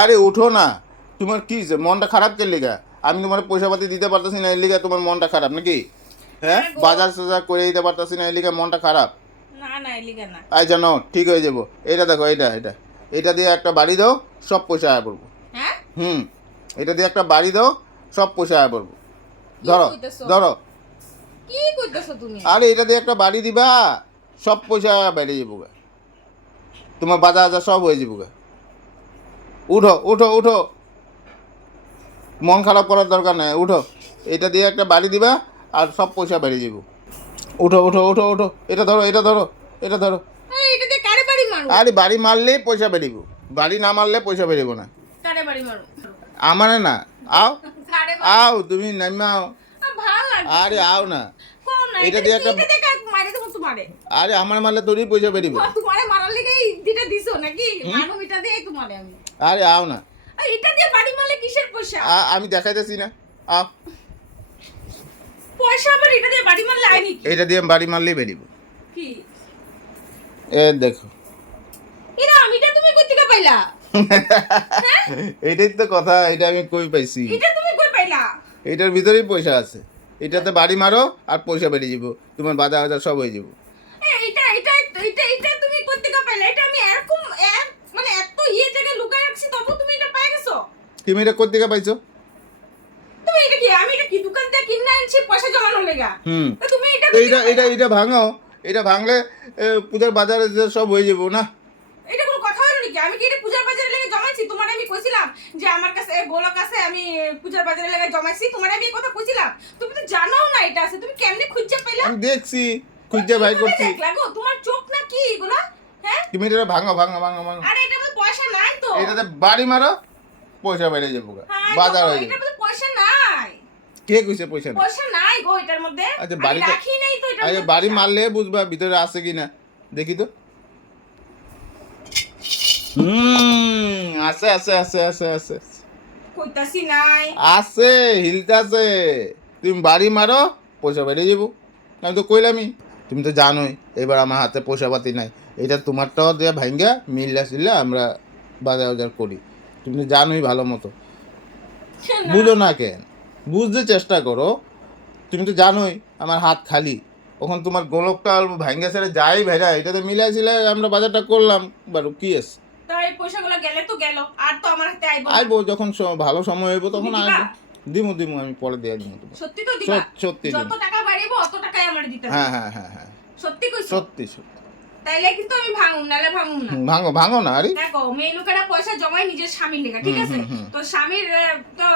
আরে উঠো না। তোমার কি? মনটা খারাপ কে লিগা? আমি তোমার পয়সা পাতি দিতে পারতেছি না এর লিগা তোমার মনটা খারাপ নাকি? হ্যাঁ? হ্যাঁ বাজার সাজার করে দিতে পারতেছি না এর লিগা মনটা খারাপ? না না এলিগা না। আই জানো ঠিক হয়ে যাব। এটা দেখো এটা এটা। এটা দিয়ে একটা বাড়ি দাও সব পয়সা আয় পড়ব হ্যাঁ? হুম এটা দিয়ে একটা বাড়ি দাও সব পয়সা আয় পড়ব ধরো? ধরো। কি কইতেছো তুমি? আরে এটা দিয়ে একটা বাড়ি দিবা সব পয়সা বেড়ে যাব গা। তোমার বাজার সব হয়ে যাব গা। উঠো উঠো উঠো। মন খারাপ করার দরকার নাই উঠো। এটা দিয়ে একটা বাড়ি দিবা আর সব পয়সা বেড়ে যাব। উঠো উঠো উঠো উঠো। এটা ধরো এটা ধরো এটা ধরো। আরে বাড়ি মারলেই পয়সা বেরিব বাড়ি না মারলে পয়সা বেরিব না। আমারে না। আও। আও তুমি নামাও। আরে আও না। এটা দিয়ে একটা- দেবো আরে আমার মারলে তোরই পয়সা বেরিব দিটা দিছো নাকি? দিয়ে তোমারে আমি। আরে আও না। এটা দিয়ে বাড়ি মারলে কিসের পয়সা? আমি দেখাইতেছি না। আও। পয়সা আবার এটা দিয়ে বাড়ি মারলে আইনি কি? এটা দিয়ে বাড়ি মারলেই বেরিব। কি? এ দেখো। এরা আমিটা তুমি কই থেকে পাইলা? এটাই তো কথা এটা আমি কই পাইছি? এটা তুমি কই পাইলা? এটার ভিতরেই পয়সা আছে। এটাতে বাড়ি মারো আর পয়সা বেরিয়ে যাব। তোমার বাজার হাজার সব হয়ে যাব। এটা এটা এটা পাইলা এটা আমি এরকম মানে এত ইয়ে জায়গায় লুকায় রাখছি তবু তুমি এটা পাই গেছো? তুমি এটা পাইছো? তুমি এটা কি আমি এটা কি দোকান থেকে কিনে আনছি পয়সা জমানোর লেগা? হুম। তুমি এটা এইটা এটা এটা ভাঙো। এটা ভাঙলে পূজার বাজারে সব হয়ে যাব না? এটা কোনো কথা হলো নাকি? আমি কি এটা পূজার বাজারে লেগে জমাইছি? তোমার আমি কইছিলাম যে আমার কাছে এই গোলক আছে আমি পূজার বাজারে লেগে জমাইছি। তোমার আমি এই কথা কইছিলাম। তুমি তো জানাও না এটা আছে। তুমি কেমনে খুঁজে পাইলা? আমি দেখছি খুঁজে ভাই করছি। তোমার চোখ না কি এগুলা? তুমি এটা ভাঙো ভাঙো ভাঙো ভাঙো। আরে এটা পয়সা নাই তো। এটাতে বাড়ি মারো পয়সা বেড়ে যাব গা। হ্যাঁ, বাজার হয়ে যাবে। পয়সা নাই। কে কইছে পয়সা নেই? পয়সা নাই গো এটার মধ্যে। আচ্ছা, বাড়িতে- রাখি নাই তো এটার আরে বাড়ি মারলে বুঝবা ভিতরে আছে কিনা। দেখি তো। হুম আছে আছে আছে আছে আছে। কইতাছি নাই। আছে হিলতাছে। তুমি বাড়ি মারো পয়সা বেড়ে যাব। আমি তো কইলামই। তুমি তো জানোই এবার আমার হাতে পয়সা পাতি নাই। এটা তোমারটাও দিয়ে ভাঙ্গা মিল্লা সিল্লা আমরা বাজার বাজার করি। তুমি তো জানোই ভালো মতো। বুঝো না কেন? বুঝতে চেষ্টা করো। তুমি তো জানোই আমার হাত খালি। তখন তোমার গোলকটা ভাঙ্গা ছেড়ে যাই ভাইরা এটাতে মিলাই ছিলাই আমরা বাজারটা করলাম। বারো কি তো তো তো আইবো যখন ভালো সময় হইব তখন আসব দিমু দিমু আমি পরে দিয়ে দিমু সত্যি তো সত্যি যত দিমু টাকা বাড়িবো অত টাকাই আমার দিতে হবে। হ্যাঁ হ্যাঁ হ্যাঁ হ্যাঁ। সত্যি কইছো? সত্যি সত্যি। তাইলে কিন্তু আমি ভাঙুম নালে ভাঙুম না। ভাঙো ভাঙো না আরে। দেখো মেয়ে লোকেরা পয়সা জমায় নিজের স্বামীর লেগে ঠিক আছে? হুম, হুম। তো স্বামীর তো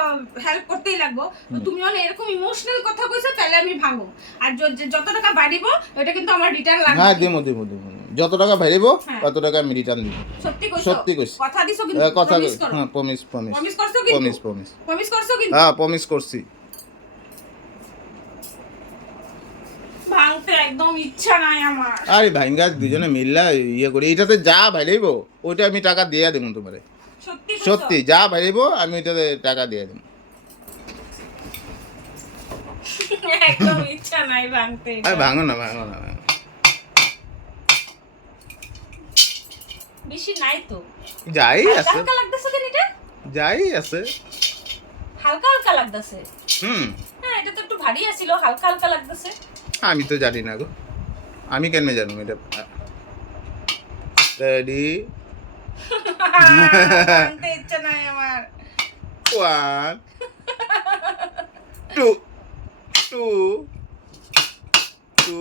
হেল্প করতেই লাগবো। তো তুমি অনেক এরকম ইমোশনাল কথা কইছো তাহলে আমি ভাঙো আর যত টাকা বাড়িব ওটা কিন্তু আমার রিটার্ন লাগবে। হ্যাঁ যত টাকা ভেরিব। তত টাকা আমি রিটার্ন দিব। সত্যি কইছো? সত্যি কইছি। কথা দিছো কিন্তু কথা প্রমিস হ্যাঁ প্রমিস প্রমিস প্রমিস করছ কিন্তু? প্রমিস প্রমিস প্রমিস করছ কিন্তু? হ্যাঁ প্রমিস করছি ভাঙতে একদম ইচ্ছা নাই আমার। আরে ভাইঙ্গা দুজনে মিললা ইয়ে করি। এটাতে যা ভাইলেইব ওইটা আমি টাকা দিয়ে দেবো তোমারে। সত্যি সত্যি যা ভাইলেইব আমি ওইটাতে টাকা দিয়ে দেবো। একদম ইচ্ছা নাই ভাঙতে। আরে ভাঙো না ভাঙো না বেশি নাই তো। যাই আছে। হালকা লাগতেছে কেন এটা? যাই আছে। হালকা হালকা লাগতেছে। হুম। হ্যাঁ এটা তো একটু ভারী আছিল হালকা হালকা লাগতেছে। আমি তো জানি না গো। আমি কেন জানো এটা? রেডি ভাঙতে ইচ্ছা নাই আমার। One two two two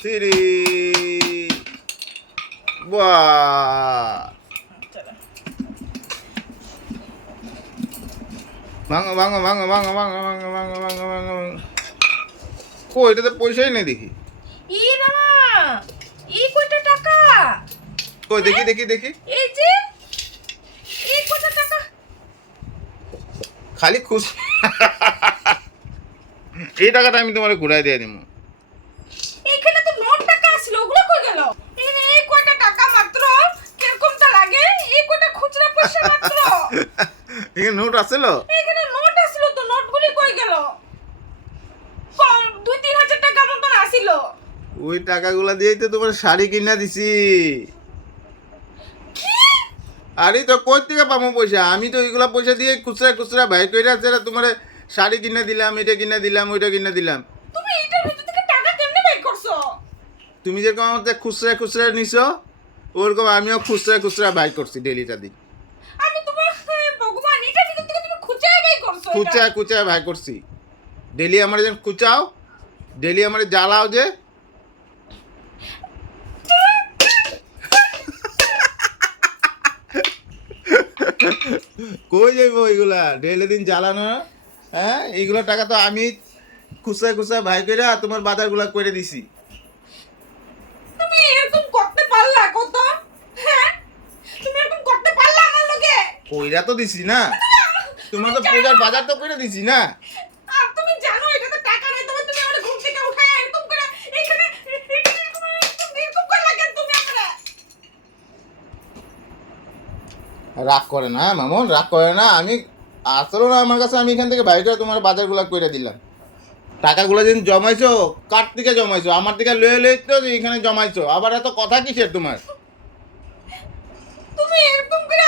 three বাহ ভাঙো ভাঙো ভাঙো ভাঙো ভাঙো ভাঙো ভাঙো ভাঙো ভাঙো ভাঙো। কো এটাতে পয়সাই নেই দেখি। ই রামা এই কয়টা টাকা? কই দেখি দেখি দেখি। এই যে এই কয়টা টাকা? খালি খুশ। এই টাকাটা আমি তোমার ঘুরাই দিয়ে দিব এখানে তো নোট টাকা ছিল ওগুলো কই গেল? এই এই কয়টা টাকা মাত্র? কীরকম তা লাগে? এই কয়টা খুচরা পয়সা মাত্র? এখানে নোট আছিল এখানে নোট আসলো তো নোটগুলি কই গেল কম দুই তিন হাজার টাকা মতন আসিল ওই টাকাগুলা দিয়েই তো তোমার শাড়ি কিনা দিছি। আরে তো কই থেকে পাবো পয়সা? আমি তো ওইগুলা পয়সা দিয়ে খুচরা খুচরা ভাই কইরা সেরা তোমার শাড়ি কিনে দিলাম এটা কিনা দিলাম ওইটা কিনা দিলাম। তুমি এটার ভিতর থেকে টাকা কেমনে বের করছ? তুমি যেরকম থেকে খুচরা খুচরা নিছো ওরকম আমিও খুচরা খুচরা বাই করছি ডেলিটা দিন। আমি তোমার ভগবান এটার ভিতর থেকে তুমি খুঁজে বের করছ এটা। খুচা খুচা ভাই করছি। ডেলি আমার যেন খুচাও ডেলি আমার জ্বালাও যে কই যাইব এগুলা? ডেলি দিন জ্বালানো হ্যাঁ? এগুলোর টাকা তো আমি খুচরা খুচরা ভাই কইরা তোমার বাজারগুলা করে দিছি। তুমি এরকম করতে পারলা কত? হ্যাঁ? তুমি এরকম করতে পারলা আমার লগে? কইরা তো দিছি না। তোমার তো পূজার বাজার তো করে দিছি না আর তুমি জানো এটা তো টাকা নেই তবে তুমি আমার ঘুম থেকে উঠায় এরকম করে এখানে এখানে এরকম এরকম- এরকম করে লাগেন তুমি আমরা রাগ করে না হ্যাঁ, মামুন? রাগ করে না আমি আসলো না আমার কাছে আমি এখান থেকে বাইরে তোমার বাজারগুলো করে দিলাম। টাকাগুলো যেন জমাইছো কার থেকে জমাইছো? আমার দিকে লয়ে লয়ে তো এখানে জমাইছো। আবার এত কথা কিসের তোমার? তুমি এরকম করে